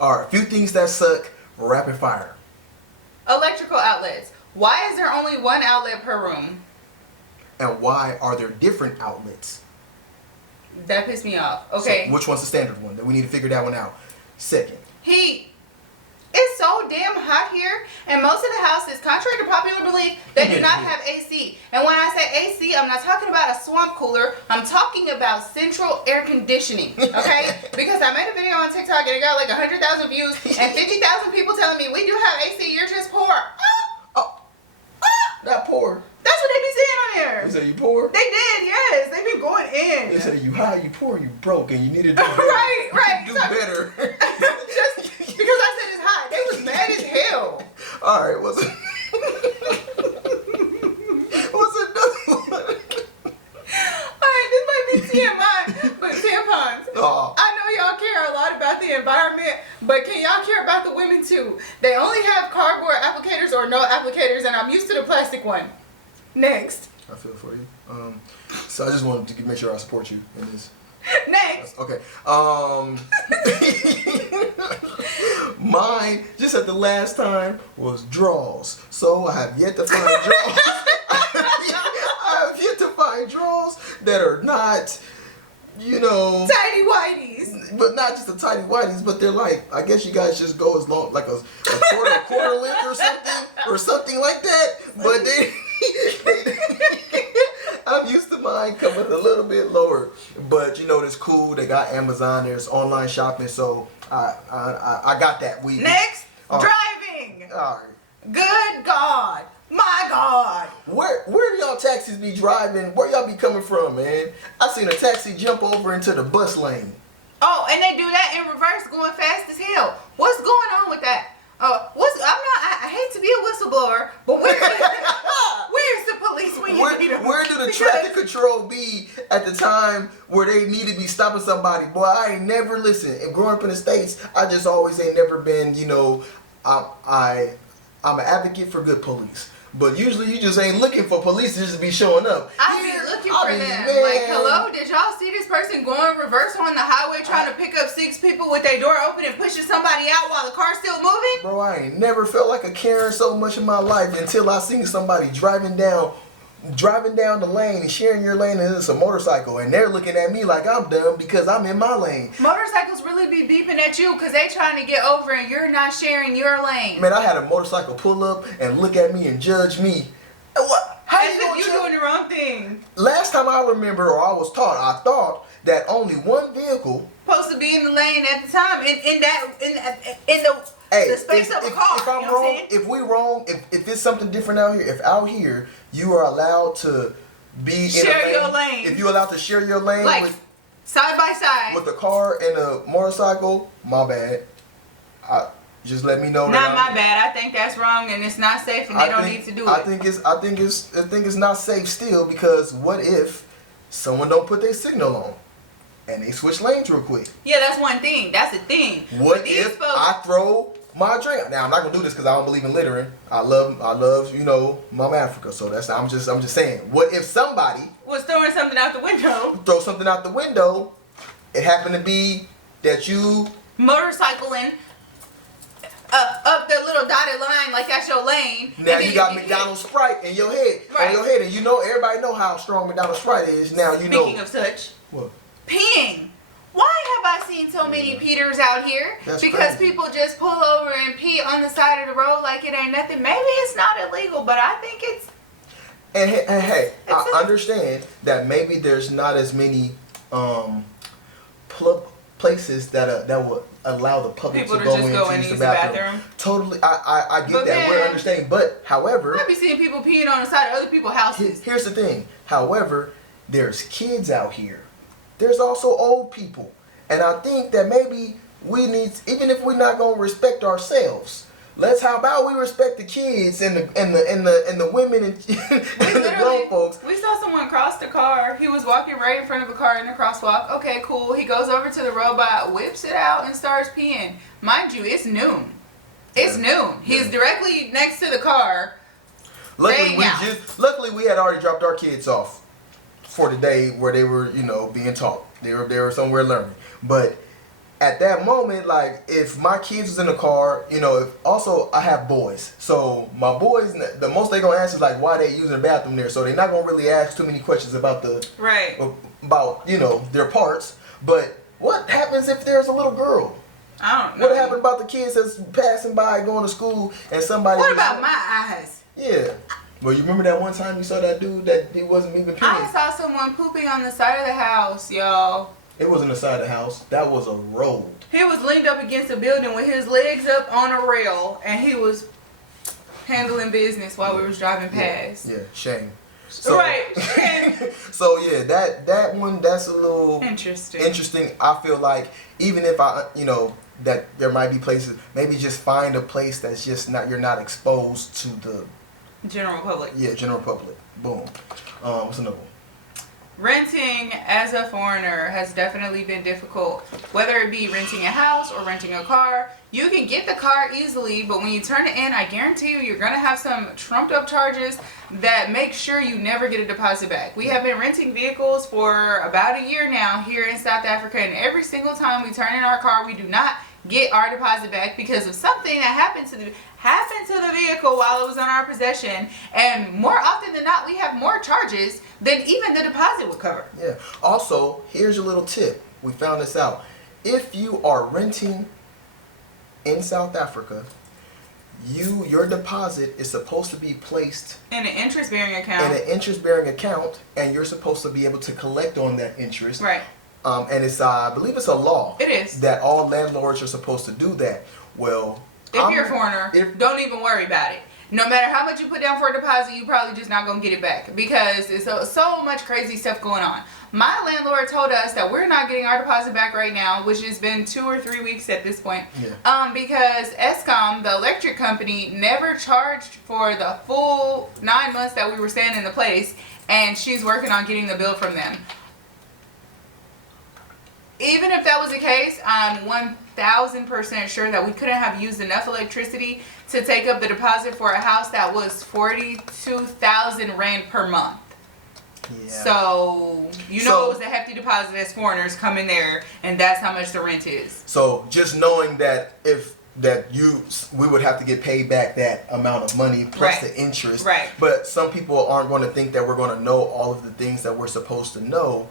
All right, a few things that suck. Rapid fire. Electrical outlets. Why is there only one outlet per room? And why are there different outlets? That pissed me off. Okay. So which one's the standard one? That we need to figure that one out. Second. Heat. It's so damn hot here, and most of the houses, contrary to popular belief, they do not have AC. And when I say AC, I'm not talking about a swamp cooler. I'm talking about central air conditioning, okay? Because I made a video on TikTok and it got like 100,000 views and 50,000 people telling me, we do have AC, you're just poor. Not poor. That's what they be saying on there. They say you poor? They did, yes. They be going in. They say you high, you poor, you broke, and you need to do better. right. Do better. Just because I said it's hot, they was mad as hell. All right, what's another one? Alright, this might be TMI, but tampons. Oh. I know y'all care a lot about the environment, but can y'all care about the women too? They only have cardboard applicators or no applicators, and I'm used to the plastic one. Next. I feel for you. So I just wanted to make sure I support you in this. Next. Okay. Mine, just at the last time, was draws. So I have yet to find draws. I have yet to find draws that are not, you know, Tidy whities. but not just the tiny whities, but they're like, I guess you guys just go as long, like a quarter length or something like that. But I'm used to mine coming a little bit lower, but you know, it's cool. They got Amazon. There's online shopping, so I got that. Next, all driving. All right. Good God, my God. Where do y'all taxis be driving? Where y'all be coming from, man? I seen a taxi jump over into the bus lane. Oh, and they do that in reverse, going fast as hell. What's going on with that? I hate to be a whistleblower, but where's the police when you need them? Where do the traffic control be at the time where they need to be stopping somebody? Boy, I ain't never listened. And growing up in the States, I just always ain't never been, you know, I'm an advocate for good police. But usually you just ain't looking for police to just be showing up. I be looking for them. Like, hello, did y'all see this person going reverse on the highway trying to pick up 6 people with their door open and pushing somebody out while the car's still moving? Bro, I ain't never felt like a Karen so much in my life until I seen somebody driving down the lane and sharing your lane, and it's a motorcycle, and they're looking at me like I'm dumb because I'm in my lane. Motorcycles really be beeping at you because they trying to get over and you're not sharing your lane. Man, I had a motorcycle pull up and look at me and judge me. What? How As if you doing the wrong thing. Last time I remember, or I was taught, I thought that only one vehicle supposed to be in the lane at the time in the space of a car. If I'm wrong, if we wrong, if it's something different out here, if out here you are allowed to be share in a lane, your lane. if you're allowed to share your lane like with side by side with a car and a motorcycle, my bad. Just let me know. Not my bad. I think that's wrong and it's not safe and they don't need to do it. I think it's not safe still, because what if someone don't put their signal on and they switch lanes real quick? Yeah, that's one thing. That's the thing. What if I throw my drink? Now I'm not gonna do this because I don't believe in littering. I love you know, Mama Africa. So that's I'm just saying. What if somebody was throwing something out the window? Throw something out the window. It happened to be that you motorcycling up the little dotted line like that's your lane. Now you got McDonald's Sprite in your head, right. On your head, and you know everybody know how strong McDonald's Sprite is. Now you know. Speaking of such, what? Peeing. Why have I seen so many Peters out here? That's because crazy. People just pull over and pee on the side of the road like it ain't nothing. Maybe it's not illegal, but I think it's. And hey, I understand that maybe there's not as many places that would allow the public people to to go in and use the bathroom. Totally, I get that. We're understanding, but however, I be seeing people peeing on the side of other people's houses. Here's the thing. However, there's kids out here. There's also old people, and I think that maybe we need, even if we're not gonna respect ourselves, how about we respect the kids and the women and the grown folks. We saw someone cross the car. He was walking right in front of a car in the crosswalk. Okay, cool. He goes over to the robot, whips it out, and starts peeing. Mind you, it's noon. It's noon. He's directly next to the car. Luckily we had already dropped our kids off for the day where they were, you know, being taught. They were somewhere learning. But at that moment, like, if my kids was in the car, you know, if also I have boys, so my boys, the most they gonna ask is like why they using the bathroom there. So they're not gonna really ask too many questions about about you know their parts. But what happens if there's a little girl? I don't know. What happened about the kids that's passing by going to school and somebody? What about my eyes? Yeah. Well, you remember that one time you saw that dude that he wasn't even paying? I saw someone pooping on the side of the house, y'all. It wasn't the side of the house. That was a road. He was leaned up against a building with his legs up on a rail, and he was handling business while we was driving past. Yeah, shame. So, right, shame. So yeah, that one, that's a little interesting. I feel like even if I, you know, that there might be places, maybe just find a place that's just not, you're not exposed to the general public. Yeah, general public. Boom. What's another one? Renting as a foreigner has definitely been difficult. Whether it be renting a house or renting a car, you can get the car easily, but when you turn it in, I guarantee you're going to have some trumped up charges that make sure you never get a deposit back. We have been renting vehicles for about a year now here in South Africa, and every single time we turn in our car, we do not get our deposit back because of something that happened to the vehicle while it was in our possession. And more often than not, we have more charges than even the deposit would cover. Yeah. Also, here's a little tip. We found this out. If you are renting in South Africa, your deposit is supposed to be placed in an interest-bearing account. And you're supposed to be able to collect on that interest. Right. And it's I believe it's a law. It is. That all landlords are supposed to do that. Well, if you're a foreigner, don't even worry about it. No matter how much you put down for a deposit, you probably just not going to get it back because it's so much crazy stuff going on. My landlord told us that we're not getting our deposit back right now, which has been 2 or 3 weeks at this point. Yeah. Because Eskom, the electric company, never charged for the full 9 months that we were staying in the place, and she's working on getting the bill from them. Even if that was the case, I'm 1,000% sure that we couldn't have used enough electricity to take up the deposit for a house that was 42,000 rand per month. Yeah. So, it was a hefty deposit as foreigners come in there, and that's how much the rent is. So, just knowing that we would have to get paid back that amount of money plus the interest. Right. But some people aren't going to think that we're going to know all of the things that we're supposed to know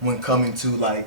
when coming to, like,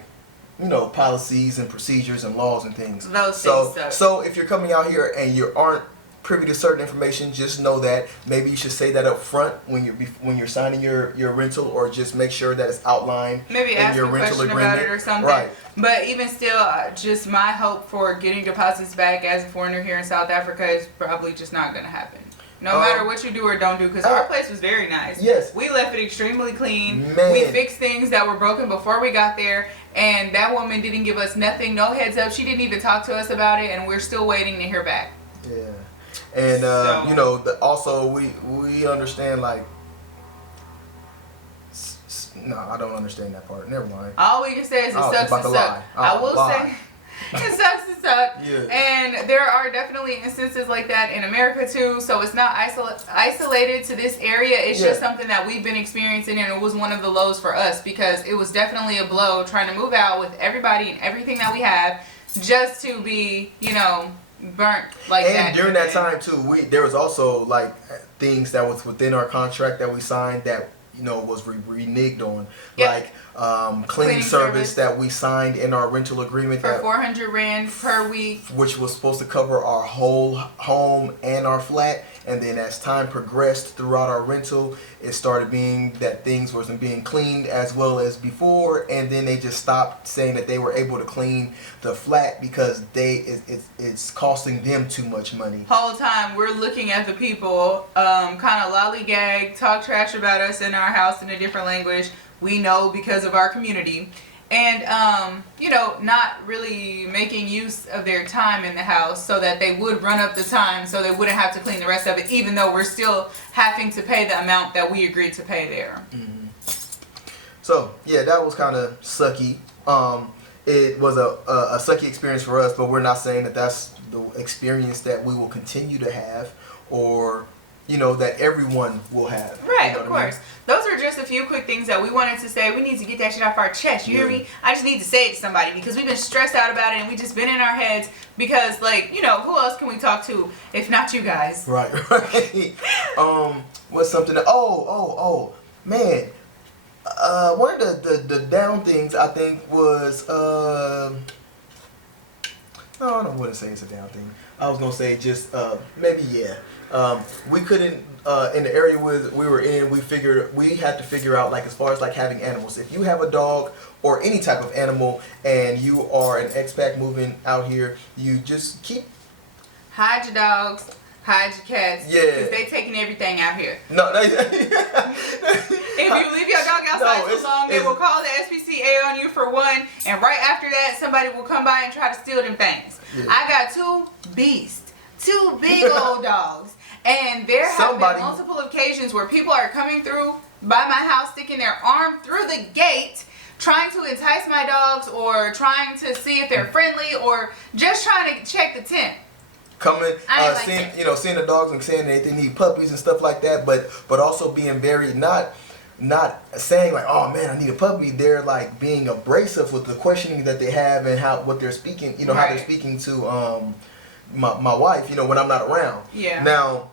you know, policies and procedures and laws and things. So if you're coming out here and you aren't privy to certain information, just know that maybe you should say that up front when you're signing your rental, or just make sure that it's outlined maybe in your rental agreement. About it or something. Right. But even still, just my hope for getting deposits back as a foreigner here in South Africa is probably just not going to happen. No matter what you do or don't do, because our place was very nice. Yes. We left it extremely clean. Man. We fixed things that were broken before we got there, and that woman didn't give us nothing, no heads up. She didn't even talk to us about it, and we're still waiting to hear back. Yeah. And, you know, also we understand, like, no, I don't understand that part. Never mind. All we can say is it sucks to suck. I will say it sucks to suck. Yeah. And there are definitely instances like that in America too. So it's not isolated to this area. It's just something that we've been experiencing, and it was one of the lows for us because it was definitely a blow trying to move out with everybody and everything that we have just to be, you know, burnt like that. And during that time too, there was also like things that was within our contract that we signed that, you know, was reneged on. Yep. Like cleaning service that we signed in our rental agreement for 400 rand per week, which was supposed to cover our whole home and our flat. And then as time progressed throughout our rental, it started being that things wasn't being cleaned as well as before, and then they just stopped saying that they were able to clean the flat because it's costing them too much money. Whole time we're looking at the people kind of lollygag, talk trash about us in our house in a different language. We know because of our community. And, you know, not really making use of their time in the house so that they would run up the time so they wouldn't have to clean the rest of it, even though we're still having to pay the amount that we agreed to pay there. Mm-hmm. So, yeah, that was kind of sucky. It was a sucky experience for us, but we're not saying that that's the experience that we will continue to have or, you know, that everyone will have. Right, you know of course. Those are just a few quick things that we wanted to say. We need to get that shit off our chest. You hear me? I just need to say it to somebody because we've been stressed out about it and we just been in our heads because, like, you know, who else can we talk to if not you guys? Right. What's something that, man. One of the down things I think was, no, I don't want to say it's a down thing. I was going to say just, maybe, we couldn't, in the area we were in, we had to figure out, like, as far as, like, having animals. If you have a dog or any type of animal and you are an expat moving out here, you just hide your dogs, hide your cats. Yeah. Because they taking everything out here. No. If you leave your dog outside too long, they will call the SPCA on you for one, and right after that, somebody will come by and try to steal them things. Yeah. I got two beasts, two big old dogs, and there have been multiple occasions where people are coming through by my house, sticking their arm through the gate, trying to entice my dogs, or trying to see if they're friendly, or just trying to check the tent. Coming, seeing the dogs and saying that they need puppies and stuff like that, but also being very not saying like, oh man, I need a puppy. They're like being abrasive with the questioning that they have and what they're speaking, how they're speaking to my wife, when I'm not around. Yeah. Now,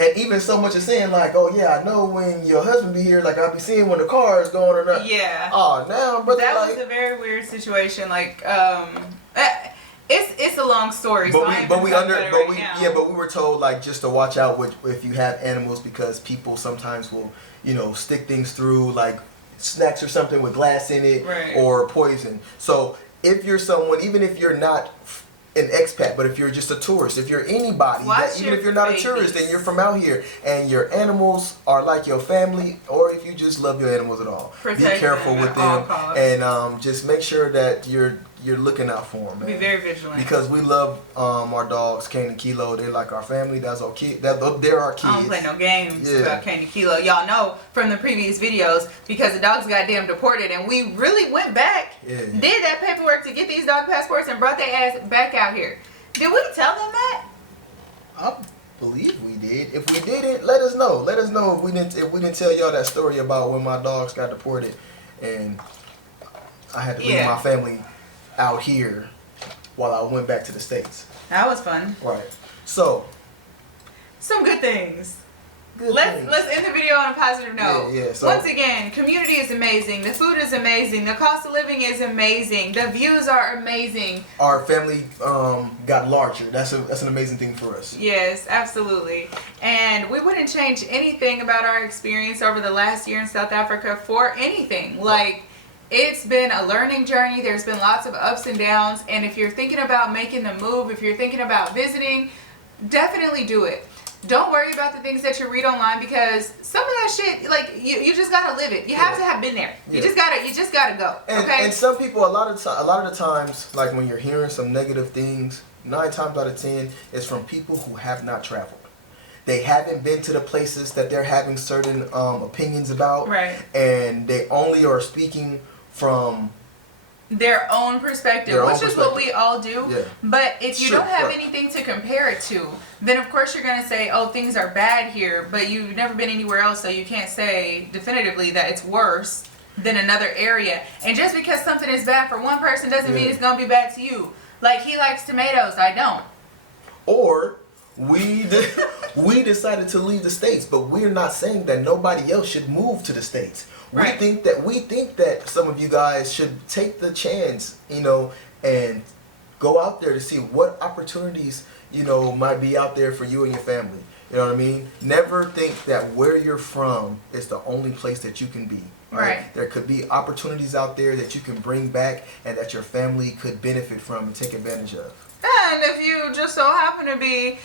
and even so much as saying like, oh yeah, I know when your husband be here, like I'll be seeing when the car is going or not. Yeah. Oh, now, brother, that was a very weird situation. Like, it's a long story. But we were told like just to watch out if you have animals because people sometimes will stick things through like snacks or something with glass in it or poison. So if you're someone, even if you're not an expat, but if you're just a tourist, if you're anybody, even if you're not a tourist and you're from out here and your animals are like your family, or if you just love your animals at all, be careful with them and just make sure that you're looking out for them. Man. Be very vigilant. Because we love our dogs, Kane and Kilo. They're like our family. That's our kid. They're our kids. I don't play no games about Kane and Kilo. Y'all know from the previous videos because the dogs got damn deported, and we really went back, did that paperwork to get these dog passports, and brought their ass back out here. Did we tell them that? I believe we did. If we didn't, let us know. Let us know if we didn't tell y'all that story about when my dogs got deported and I had to leave my family out here while I went back to the States. That was fun. Right. So, some good things. Let's end the video on a positive note. So, once again, community is amazing. The food is amazing. The cost of living is amazing. The views are amazing. Our family got larger. That's an amazing thing for us. Yes, absolutely. And we wouldn't change anything about our experience over the last year in South Africa for anything. Like, it's been a learning journey. There's been lots of ups and downs. And if you're thinking about making the move, if you're thinking about visiting, definitely do it. Don't worry about the things that you read online because some of that shit, like you just gotta live it. You have to have been there. You just gotta go. Okay. And some people, a lot of the times, like when you're hearing some negative things, 9 times out of 10, it's from people who have not traveled. They haven't been to the places that they're having certain opinions about, and they only are speaking from their own perspective, which is what we all do. But if you don't have anything to compare it to, then of course you're going to say, oh, things are bad here, but you've never been anywhere else, so you can't say definitively that it's worse than another area. And just because something is bad for one person doesn't mean it's going to be bad to you. Like, he likes tomatoes, I don't. Or we decided to leave the States, but we're not saying that nobody else should move to the States. We think that some of you guys should take the chance, and go out there to see what opportunities, might be out there for you and your family. You know what I mean? Never think that where you're from is the only place that you can be. Right? There could be opportunities out there that you can bring back and that your family could benefit from and take advantage of. And if you just so happen to be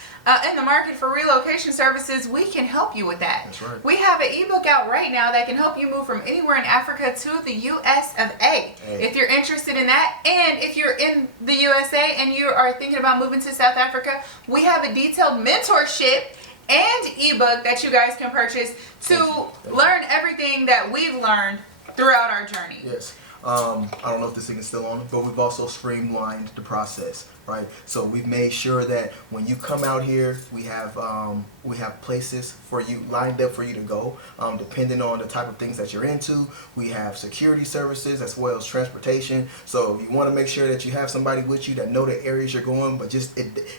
in the market for relocation services, we can help you with that. That's right. We have an ebook out right now that can help you move from anywhere in Africa to the US of A. If you're interested in that, and if you're in the USA and you are thinking about moving to South Africa, we have a detailed mentorship and ebook that you guys can purchase to learn everything that we've learned throughout our journey. Yes. I don't know if this thing is still on, but we've also streamlined the process, right? So we've made sure that when you come out here, we have places for you lined up for you to go, depending on the type of things that you're into. We have security services as well as transportation. So if you want to make sure that you have somebody with you that know the areas you're going, but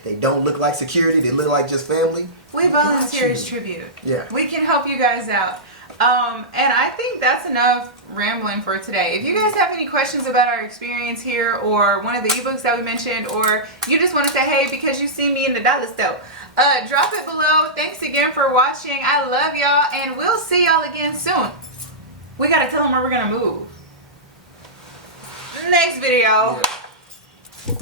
they don't look like security, they look like just family. We volunteer as tribute. Yeah. We can help you guys out. And I think that's enough rambling for today. If you guys have any questions about our experience here or one of the ebooks that we mentioned, or you just want to say hey because you see me in the dollar store, drop it below. Thanks again for watching. I love y'all, and we'll see y'all again soon. We got to tell them where we're going to move. Next video. Yeah.